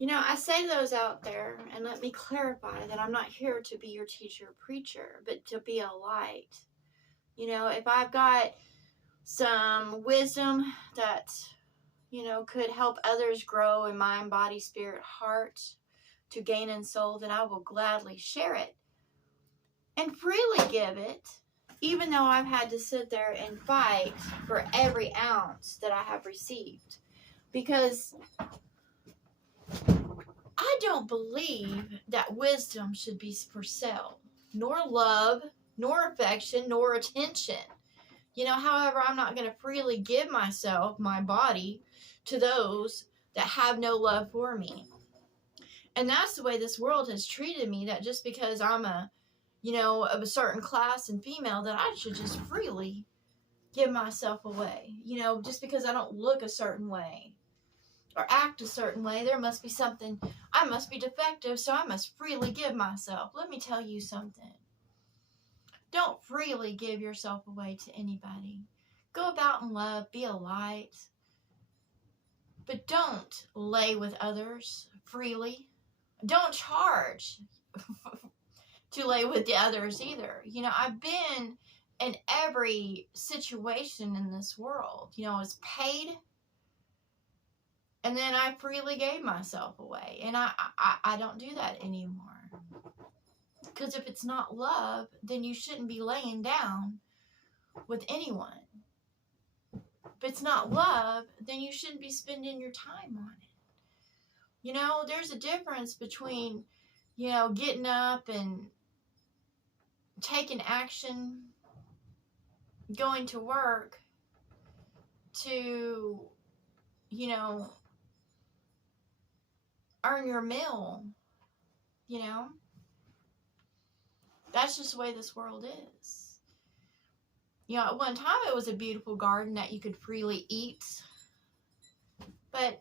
I say those out there, and let me clarify that I'm not here to be your teacher or preacher, but to be a light. If I've got some wisdom that, could help others grow in mind, body, spirit, heart, to gain in soul, then I will gladly share it and freely give it, even though I've had to sit there and fight for every ounce that I have received. Because I don't believe that wisdom should be for sale, nor love, nor affection, nor attention. However, I'm not going to freely give myself, my body, to those that have no love for me. And that's the way this world has treated me, that just because I'm of a certain class and female, that I should just freely give myself away. Just because I don't look a certain way or act a certain way, there must be something, I must be defective, so I must freely give myself. Let me tell you something. Don't freely give yourself away to anybody. Go about in love, be a light, but don't lay with others freely. Don't charge to lay with the others either. I've been in every situation in this world. I was paid, and then I freely gave myself away. And I don't do that anymore. Because if it's not love, then you shouldn't be laying down with anyone. If it's not love, then you shouldn't be spending your time on it. There's a difference between, getting up and taking action, going to work, to, earn your meal. That's just the way this world is. At one time it was a beautiful garden that you could freely eat. But,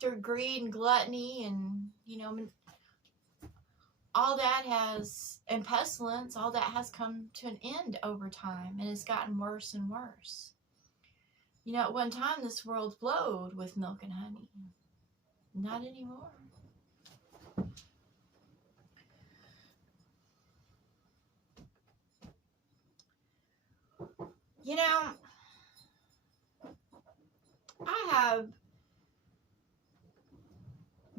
through greed and gluttony and, all that has, and pestilence, all that has come to an end over time, and it's gotten worse and worse. At one time this world flowed with milk and honey. Not anymore. I have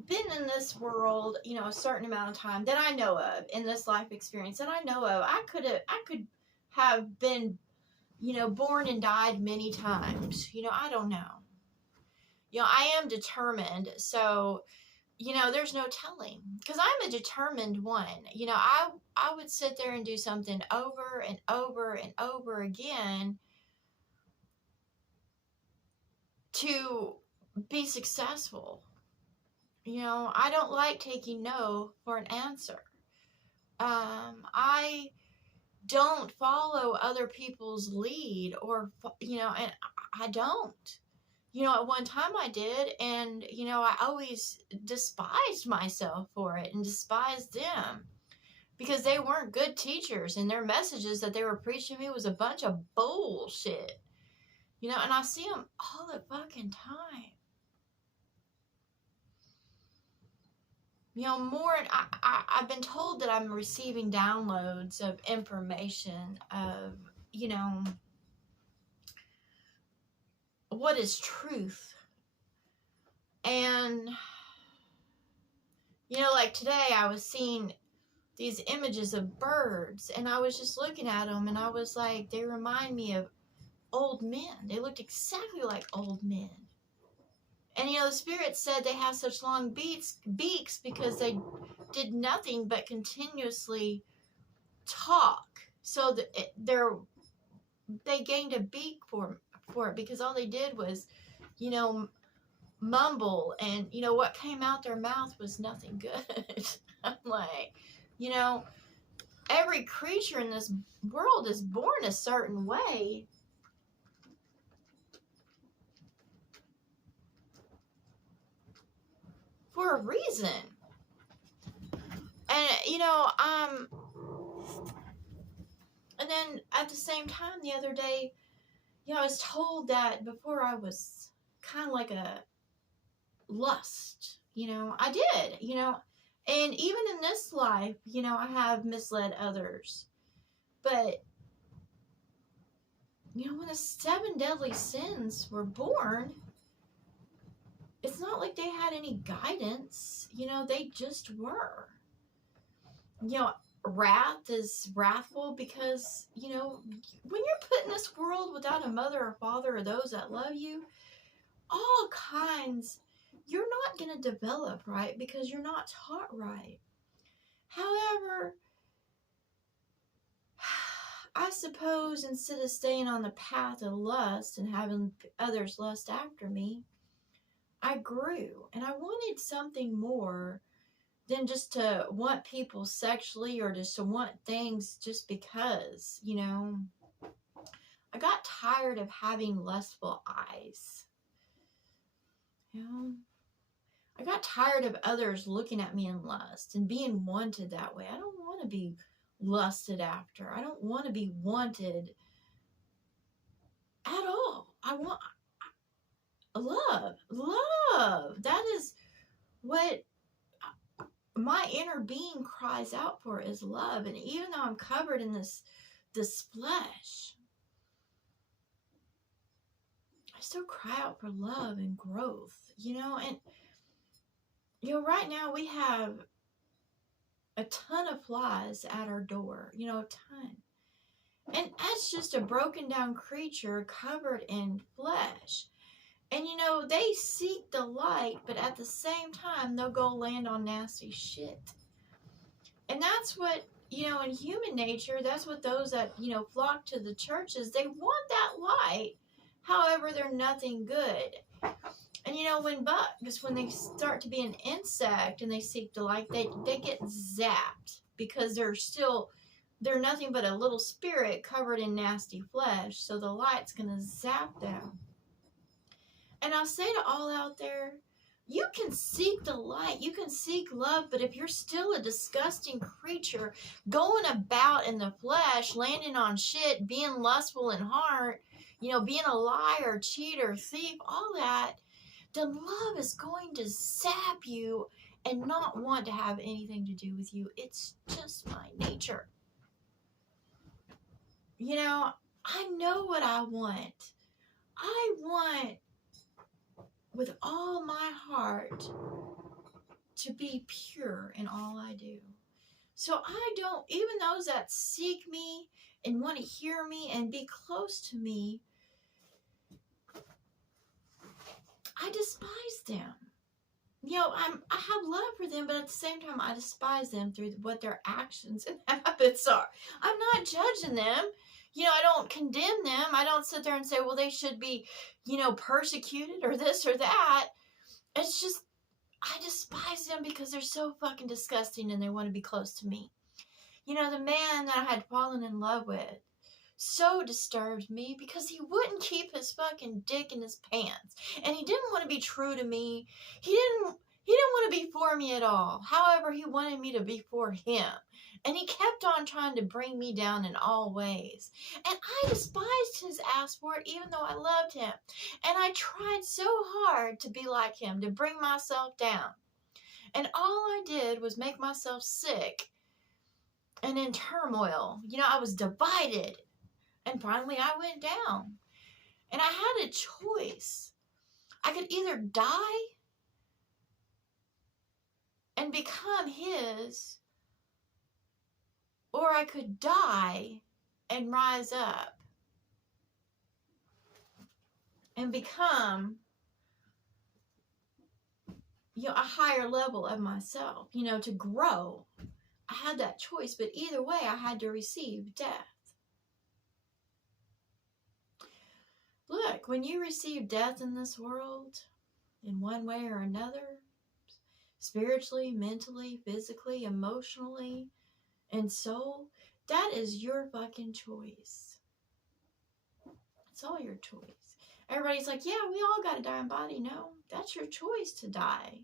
been in this world, a certain amount of time that I know of, in this life experience that I know of. I could have been, born and died many times. I don't know. I am determined, so, there's no telling, because I'm a determined one. I would sit there and do something over and over and over again to be successful. I don't like taking no for an answer. I don't follow other people's lead, or, and I don't. At one time I did, and, I always despised myself for it and despised them because they weren't good teachers, and their messages that they were preaching me was a bunch of bullshit. And I see them all the fucking time. I've been told that I'm receiving downloads of information of, what is truth. And, like today I was seeing these images of birds, and I was just looking at them, and I was like, they remind me of old men. They looked exactly like old men. And, the Spirit said they have such long beaks because they did nothing but continuously talk. So that they gained a beak for it, because all they did was, mumble, and, what came out their mouth was nothing good. I'm like, every creature in this world is born a certain way. For a reason. And, and then at the same time the other day, I was told that before I was kind of like a lust, I did, and even in this life, I have misled others. But, when the 7 deadly sins were born, it's not like they had any guidance. They just were. Wrath is wrathful because, when you're put in this world without a mother or father or those that love you, all kinds, you're not going to develop right because you're not taught right. However, I suppose instead of staying on the path of lust and having others lust after me, I grew and I wanted something more than just to want people sexually or just to want things just because, I got tired of having lustful eyes. I got tired of others looking at me in lust and being wanted that way. I don't want to be lusted after. I don't want to be wanted at all. I want love. Love. That is what my inner being cries out for, is love. And even though I'm covered in this flesh, I still cry out for love and growth, and right now we have a ton of flies at our door, a ton. And that's just a broken down creature covered in flesh. And they seek the light, but at the same time, they'll go land on nasty shit. And that's what, in human nature, that's what those that, flock to the churches, they want that light. However, they're nothing good. And when bugs, when they start to be an insect and they seek the light, they get zapped because they're nothing but a little spirit covered in nasty flesh. So the light's going to zap them. And I'll say to all out there, you can seek the light, you can seek love, but if you're still a disgusting creature going about in the flesh, landing on shit, being lustful in heart, being a liar, cheater, thief, all that, then love is going to zap you and not want to have anything to do with you. It's just my nature. I know what I want. I want, with all my heart, to be pure in all I do. So I don't, even those that seek me and want to hear me and be close to me, I despise them. I have love for them, but at the same time, I despise them through what their actions and habits are. I'm not judging them. I don't condemn them. I don't sit there and say, well, they should be, persecuted or this or that. It's just, I despise them because they're so fucking disgusting and they want to be close to me. The man that I had fallen in love with so disturbed me because he wouldn't keep his fucking dick in his pants. And he didn't want to be true to me. He didn't want to be for me at all. However, he wanted me to be for him. And he kept on trying to bring me down in all ways. And I despised his ass for it, even though I loved him. And I tried so hard to be like him, to bring myself down. And all I did was make myself sick and in turmoil. I was divided. And finally, I went down. And I had a choice. I could either die and become his, or I could die and rise up and become, a higher level of myself, to grow. I had that choice, but either way, I had to receive death. Look, when you receive death in this world, in one way or another, spiritually, mentally, physically, emotionally, and soul, that is your fucking choice. It's all your choice. Everybody's like, yeah, we all got to die in body. No, that's your choice to die.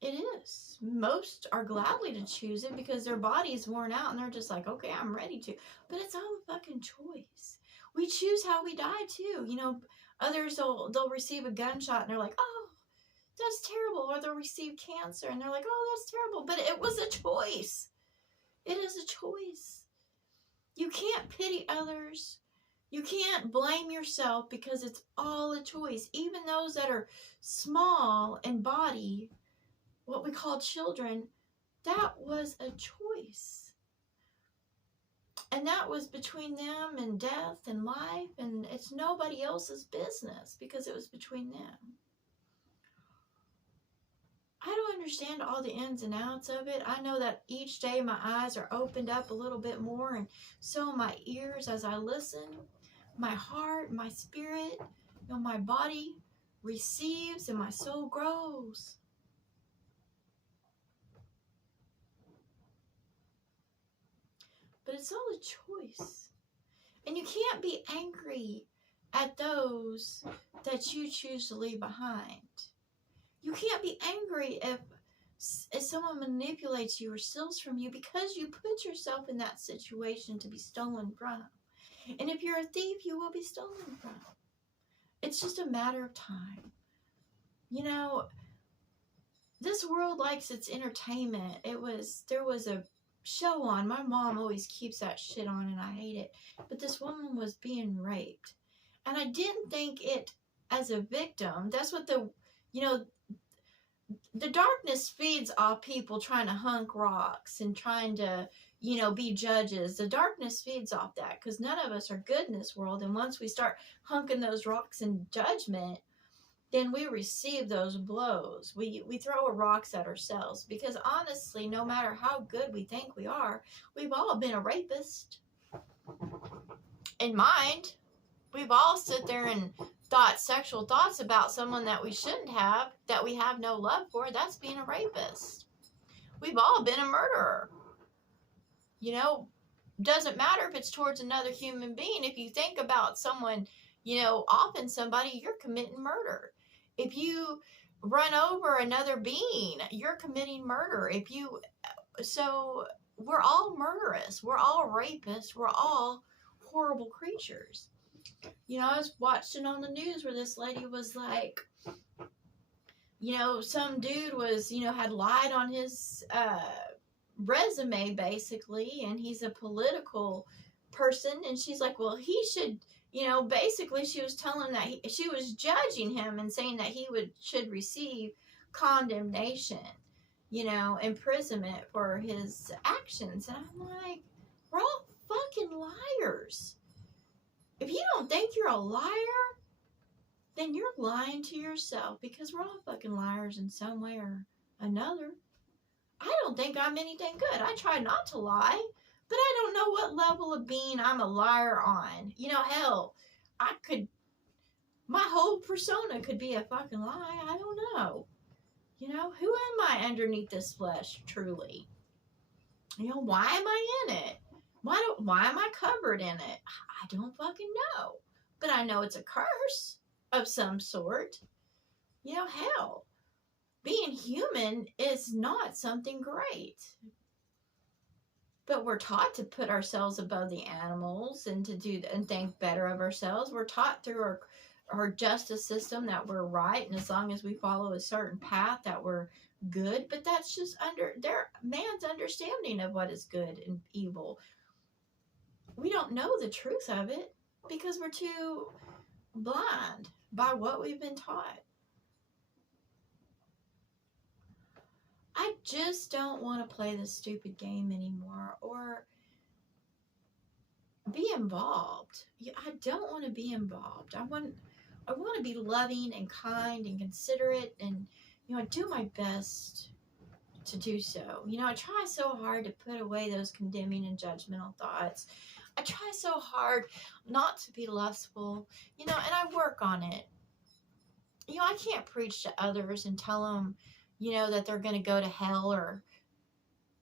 It is. Most are gladly to choose it because their body's worn out and they're just like, okay, I'm ready to. But it's all a fucking choice. We choose how we die too. Others they'll receive a gunshot and they're like, oh, that's terrible. Or they'll receive cancer and they're like, oh, that's terrible. But it was a choice. It is a choice. You can't pity others. You can't blame yourself because it's all a choice. Even those that are small in body, what we call children, that was a choice. And that was between them and death and life. And it's nobody else's business because it was between them. I don't understand all the ins and outs of it. I know that each day my eyes are opened up a little bit more, and so my ears as I listen, my heart, my spirit, my body receives and my soul grows. But it's all a choice. And you can't be angry at those that you choose to leave behind. You can't be angry if someone manipulates you or steals from you because you put yourself in that situation to be stolen from. And if you're a thief, you will be stolen from. It's just a matter of time. This world likes its entertainment. There was a show on. My mom always keeps that shit on and I hate it. But this woman was being raped. And I didn't think it as a victim. That's what the darkness feeds off people trying to hunk rocks and trying to, be judges. The darkness feeds off that because none of us are good in this world. And once we start hunking those rocks in judgment, then we receive those blows. We throw rocks at ourselves because honestly, no matter how good we think we are, we've all been a rapist. In mind, we've all sit there and thought sexual thoughts about someone that we shouldn't have, that we have no love for. That's being a rapist. We've all been a murderer. Doesn't matter if it's towards another human being. If you think about someone, often somebody, you're committing murder. If you run over another being, you're committing murder. So we're all murderous. We're all rapists. We're all horrible creatures. I was watching on the news where this lady was like, some dude was, had lied on his resume basically, and he's a political person, and she's like, well, he should, basically she was telling that she was judging him and saying that he should receive condemnation, imprisonment for his actions. And I'm like, we're all fucking liars. If you don't think you're a liar, then you're lying to yourself because we're all fucking liars in some way or another. I don't think I'm anything good. I try not to lie, but I don't know what level of being I'm a liar on. Hell, my whole persona could be a fucking lie. I don't know. Who am I underneath this flesh, truly? Why am I in it? Why am I covered in it? I don't fucking know. But I know it's a curse of some sort. Hell, being human is not something great. But we're taught to put ourselves above the animals and to do and think better of ourselves. We're taught through our justice system that we're right, and as long as we follow a certain path that we're good. But that's just man's understanding of what is good and evil. We don't know the truth of it because we're too blind by what we've been taught. I just don't want to play this stupid game anymore or be involved. I don't want to be involved. I want to be loving and kind and considerate and, I do my best to do so. I try so hard to put away those condemning and judgmental thoughts. I try so hard not to be lustful, and I work on it. I can't preach to others and tell them, that they're going to go to hell or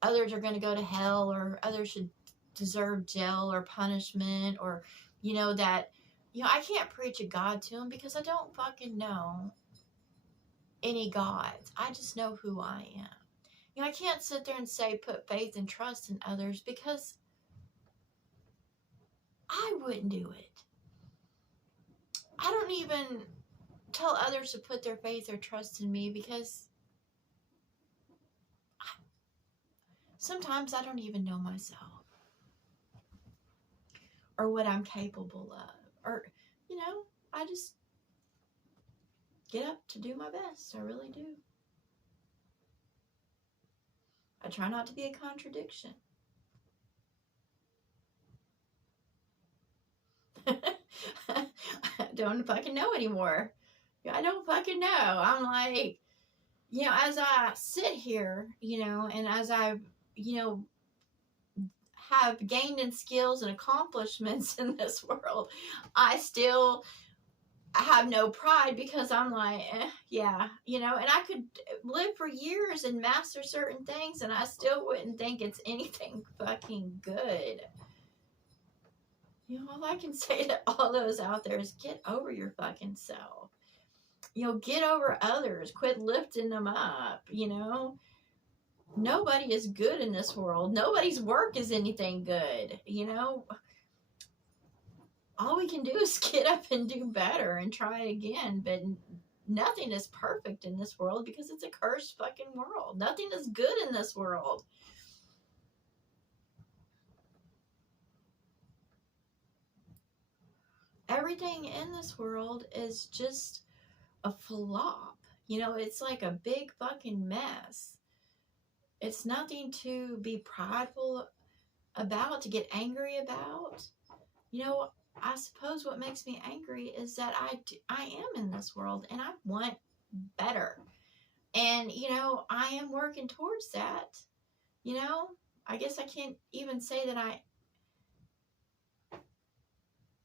others are going to go to hell or others should deserve jail or punishment or, that, I can't preach a God to them because I don't fucking know any gods. I just know who I am. I can't sit there and say put faith and trust in others because I wouldn't do it. I don't even tell others to put their faith or trust in me, because sometimes I don't even know myself or what I'm capable of. Or, I just get up to do my best. I really do. I try not to be a contradiction. I don't fucking know anymore. I don't fucking know. I'm like, as I sit here, and as I, have gained in skills and accomplishments in this world, I still have no pride, because I'm like, yeah, and I could live for years and master certain things, and I still wouldn't think it's anything fucking good. All I can say to all those out there is get over your fucking self. Get over others. Quit lifting them up, Nobody is good in this world. Nobody's work is anything good, All we can do is get up and do better and try again. But nothing is perfect in this world, because it's a cursed fucking world. Nothing is good in this world. Everything in this world is just a flop. It's like a big fucking mess. It's nothing to be prideful about, to get angry about. I suppose what makes me angry is that I am in this world, and I want better. And, I am working towards that. I guess I can't even say that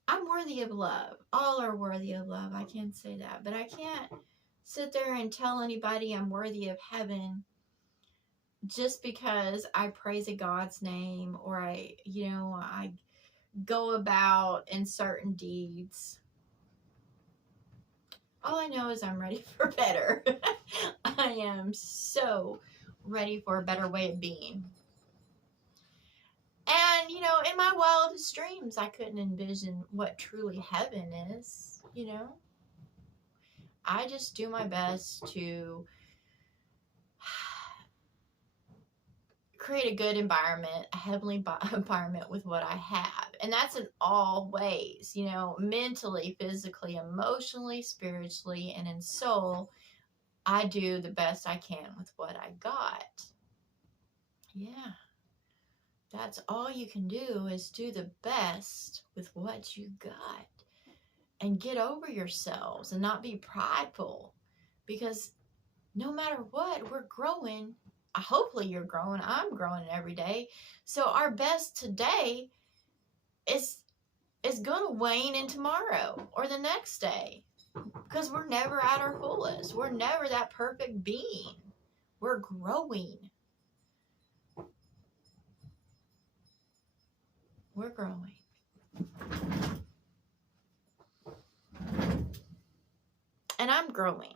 I'm worthy of love. All are worthy of love. I can't say that. But I can't sit there and tell anybody I'm worthy of heaven just because I praise a God's name, or I go about in certain deeds. All I know is I'm ready for better. I am so ready for a better way of being. And, in my wildest dreams, I couldn't envision what truly heaven is, I just do my best to create a good environment, a heavenly environment with what I have. And that's in all ways, mentally, physically, emotionally, spiritually, and in soul. I do the best I can with what I got. Yeah. That's all you can do, is do the best with what you got. And get over yourselves and not be prideful. Because no matter what, we're growing. Hopefully you're growing. I'm growing every day. So our best today is going to wane in tomorrow or the next day. Because we're never at our fullest. We're never that perfect being. We're growing. We're growing. And I'm growing.